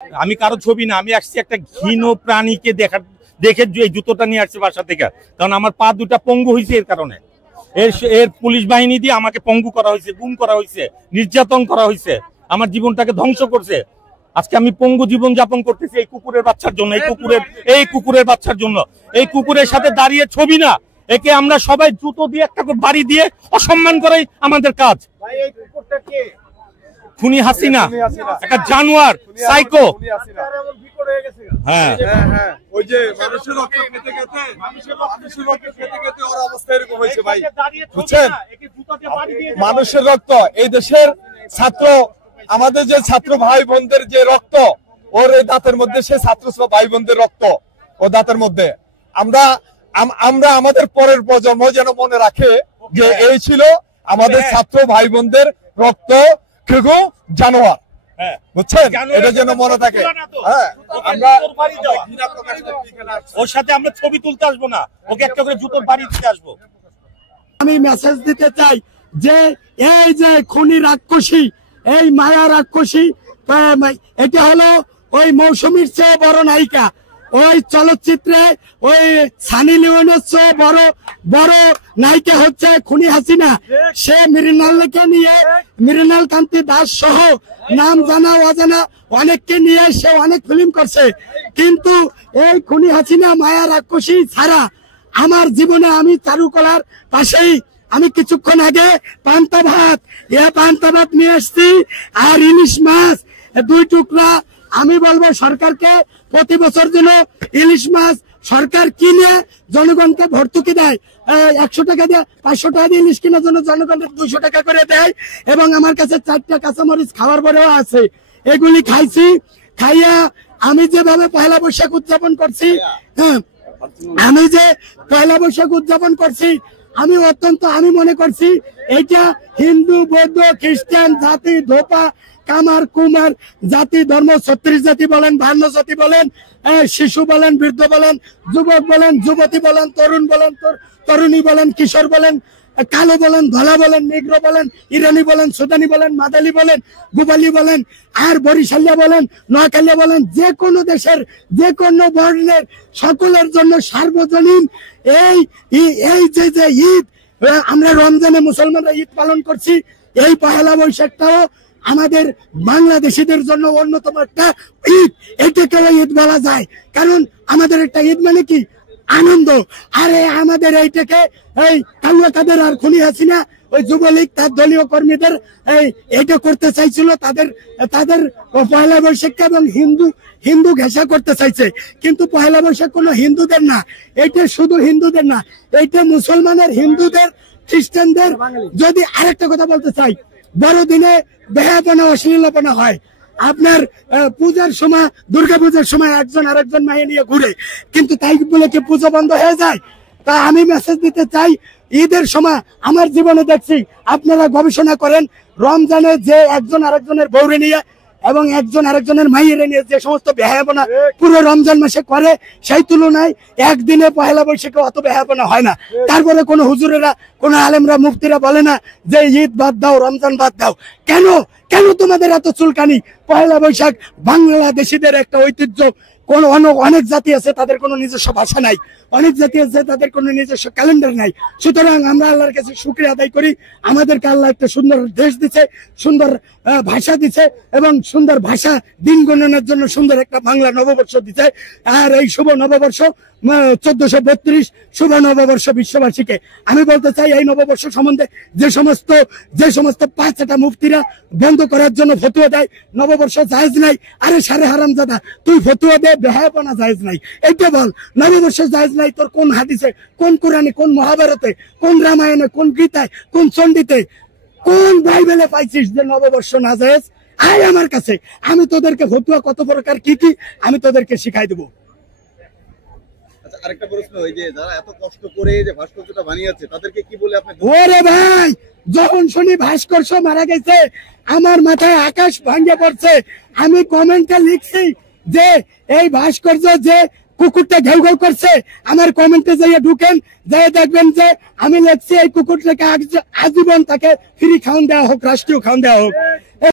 আমি কারো ছবি না, আমি আসছি একটা ঘৃণ প্রাণীকে দেখে এই জুতোটা নিয়ে আসছি বাসা থেকে, কারণ আমার পা দুটা পঙ্গু হয়েছে এর কারণে। এর পুলিশ বাহিনী দিয়ে আমাকে পঙ্গু করা হয়েছে, গুম করা হয়েছে, নির্যাতন করা হয়েছে, আমার জীবনটাকে ধ্বংস করছে। আজকে আমি পঙ্গু জীবন যাপন করতেছি এই কুকুরের বাচ্চার জন্য, এই কুকুরের বাচ্চার জন্য। এই কুকুরের সাথে দাঁড়িয়ে ছবি না, একে আমরা সবাই জুতো দিয়ে একটা বাড়ি দিয়ে অসম্মান করাই আমাদের কাজ। খুনি হাসিনা একটা জানোয়ার, সাইকো। হ্যাঁ, ওই যে মানুষের রক্ত খেতে খেতে ওর অবস্থা এরকম হয়েছে ভাই, বুঝছেন? মানুষের রক্ত, এই দেশের ছাত্র, আমাদের যে ছাত্র ভাই বোনদের যে রক্ত, ওর এই দাঁতের মধ্যে সে ছাত্র ভাই বোনদের রক্ত ও দাঁতের মধ্যে। আমরা আমাদের পরের প্রজন্ম যেন মনে রাখে যে এই ছিল আমাদের ছাত্র ভাই বোনদের রক্ত খেগো জানোয়ার, বুঝছেন? এটা যেন মনে থাকে। ওর সাথে আমরা ছবি তুলতে আসবো না, ওকে একটা করে জুতোর বাড়ি দিতে আসবো। আমি মেসেজ দিতে চাই যে এই যে খুনি রাক্ষসী, এই মায়া রাক্ষসী, এটা হলো ওই মৌসুমীর চেয়ে বড় নায়িকা। ওই চলচ্চিত্রে ওই সানি লিওনের চেয়ে বড় নায়িকা হচ্ছে খুনি হাসিনা। সে মৃণালকে নিয়ে, মৃণাল কান্তি দাস সহ নাম জানা অজানা অনেককে নিয়ে সে অনেক ফিল্ম করছে, কিন্তু এই খুনি হাসিনা মায়া রাক্ষসী ছাড়া আমার জীবনে আমি চারুকলার পাশেই আমি কিছুক্ষণ আগে পান্তা ভাত নিয়ে এসছি আর ইলিশ মাছ 2 টুকরা। আমি বলবো সরকারকে প্রতি বছর যেন ইলিশ মাছ সরকার কিনে জনগণকে ভর্তুকি দেয়, 100 টাকা দিয়ে 500 টাকা দিয়ে ইলিশ কেনার জন্য জনগণের 200 টাকা করে দেয়। এবং আমার কাছে 4টা কাঁচামরিচ খাওয়ার পরেও আছে, এগুলি খাইছি। খাইয়া আমি যেভাবে পয়লা বৈশাখ উদযাপন করছি, আমি যে পয়লা বৈশাখ উদযাপন করছি, আমি মনে করছি এটা হিন্দু, বৌদ্ধ, খ্রিস্টান জাতি, ধোপা, কামার, কুমার জাতি, ধর্ম, 36 জাতি বলেন, 52 জাতি বলেন, শিশু বলেন, বৃদ্ধ বলেন, যুবক বলেন, যুবতী বলেন, তরুণ বলেন, তরুণী বলেন, কিশোর বলেন, কালো বলেন, ধলা বলেন, নিগ্র বলেন, ইরানি বলেন, সুদানি বলেন, মাদালি বলেন, গুবালি বলেন, আর বরিশালিয়া বলেন, নোয়াখালিয়া বলেন, যে কোনো দেশের যে কোনো বর্ণের সকলের জন্য সার্বজনীন এই যে ঈদ, আমরা রমজানে মুসলমানরা ঈদ পালন করছি, এই পহেলা বৈশাখটাও আমাদের বাংলাদেশিদের জন্য অন্যতম একটা ঈদ। এটাকেও ঈদ বলা যায়, কারণ আমাদের একটা ঈদ মানে কি আনন্দ। আর আমাদের এইটাকে এই কালুয়া কাদের আর খুনি হাসিনা ওই যুবলীগ তার দলীয় কর্মীদের এইটা করতে চাইছিল, তাদের পয়লা বৈশাখকে এবং হিন্দু ঘেঁষা করতে চাইছে। কিন্তু পয়লা বৈশাখ কোনো হিন্দুদের না, এটা শুধু হিন্দুদের না, এইটা মুসলমানের, হিন্দুদের, খ্রিস্টানদের। যদি আরেকটা কথা বলতে চাই, বড়দিনে বেহাপনা, অশ্লীলপনা হয়। আপনার পূজার সময়, দুর্গা পূজার সময় একজন আরেকজন মায়ে নিয়ে ঘুরে, কিন্তু তাই বলে কি পুজো বন্ধ হয়ে যায়? তা আমি মেসেজ দিতে চাই, ঈদের সময় আমার জীবনে দেখছি, আপনারা গবেষণা করেন, রমজানে যে একজন আরেকজনের বউরে নিয়ে এবং একজন আরেকজনের মাইয়েরে নিয়ে যে সমস্ত বেহায়াপনা পুরো রমজান মাসে করে, সেই তুলনায় একদিনে পহেলা বৈশাখে অত বেহায়াপনা হয় না। তারপরে কোনো হুজুরেরা, কোনো আলেমরা, মুফতিরা বলে না যে ঈদ বাদ দাও, রমজান বাদ দাও। কেন তোমাদের এত চুলকানি? পহেলা বৈশাখ বাংলাদেশিদের একটা ঐতিহ্য। অনেক জাতি আছে তাদের কোনো নিজস্ব ভাষা নাই, অনেক জাতি আছে তাদের কোনো নিজস্ব ক্যালেন্ডার নাই। সুতরাং আমরা আল্লাহর কাছে শুকরিয়া আদায় করি, আমাদেরকে আল্লাহ একটা সুন্দর দেশ দিচ্ছে, সুন্দর ভাষা দিচ্ছে, এবং সুন্দর ভাষা দিন গণনার জন্য সুন্দর একটা বাংলা নববর্ষ দিচ্ছে। আর এই শুভ নববর্ষ 1432 শুভ নববর্ষ বিশ্ববাসীকে আমি বলতে চাই, এই নববর্ষ সম্বন্ধে যে সমস্ত 5টা মুফতিরা বন্ধ করার জন্য ফতুয়া দেয়, নববর্ষ জায়েজ নাই। আরে সারে হারামজাদা, তুই ফতুয়া দে, বেহায়াপনা জায়েজ নাই, এইটা বল। নববর্ষ জায়েজ নাই তোর কোন হাদিসে, কোন কোরআনে, কোন মহাভারতে, কোন রামায়ণে, কোন গীতায়, কোন চণ্ডীতে, কোন বাইবেলে পাইছিস যে নববর্ষ না জায়েজ? আয় আমার কাছে, আমি তোদেরকে ফতুয়া কত প্রকার কি আমি তোদেরকে শিখাই দেবো। আরেকটা প্রশ্ন, এই যে যারা এত কষ্ট করে যে ভাস্কর্যটা বানিয়েছে তাদেরকে কি বলে আপনি? ওরে ভাই, যখন শুনি ভাস্কর্য মারা গেছে আমার মাথায় আকাশ ভাঙে পড়ছে। আমি কমেন্টে লিখছি যে এই ভাস্কর্য যে কুকুরটা ঘেউ ঘেউ করছে, আমার কমেন্টে যাইয়ে ঢুকেন, যাই দেখবেন যে আমি লিখছি এই কুকুরটাকে আজীবন তাকে ফ্রি খাওয়ান দেওয়া হোক, রাষ্ট্রীয় খাওয়ান দেওয়া হোক।